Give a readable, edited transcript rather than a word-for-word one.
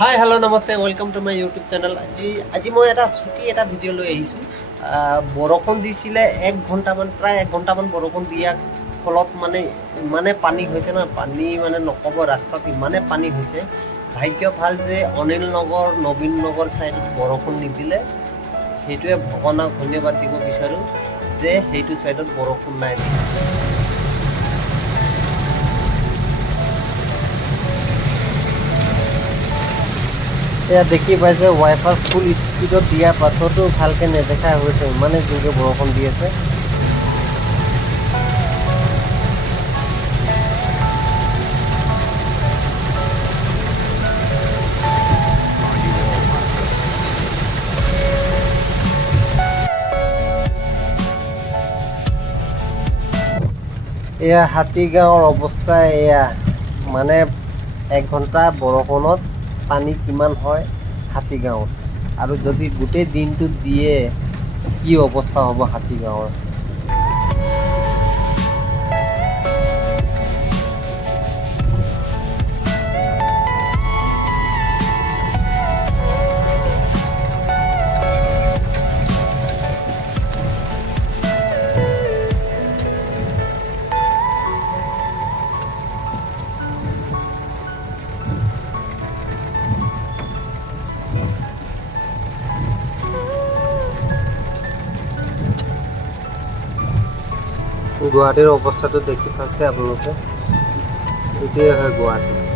Hi hello' namaste welcome to my YouTube channel. আজি মই এটা ছুটি এটা ভিডিঅ' লৈ আহিছোঁ। বৰষুণ দিছিলে প্ৰায় 1 ঘণ্টামান বৰষুণ দিয়াৰ ফলত ইমানে পানী হৈছে নহয়, পানী নক'ব, ৰাস্তাত ইমানে পানী হৈছে। ভাগ্য ভাল যে অনিল নগৰ নবীন নগৰ ছাইডত বৰষুণ নিদিলে। সেইটোৱে ভগৱানক ধন্যবাদ দিব বিচাৰোঁ যে সেইটো ছাইডত বৰষুণ নাই। এয়া দেখি পাইছে ৱাইফাৰ ফুল স্পীডত দিয়াৰ পাছতো ভালকৈ নেদেখা হৈছে, ইমানে জোৰকৈ বৰষুণ দি আছে। এয়া হাতীগাঁৱৰ অৱস্থা। এয়া 1 ঘণ্টা বৰষুণত পানী কিমান হয় হাতীগাঁৱত, আৰু যদি গোটেই দিনটো দিয়ে কি অৱস্থা হ'ব হাতীগাঁৱৰ। গুৱাহাটীৰ অৱস্থাটো দেখি পাইছে আপোনালোকে, এইটোৱে হয় গুৱাহাটী।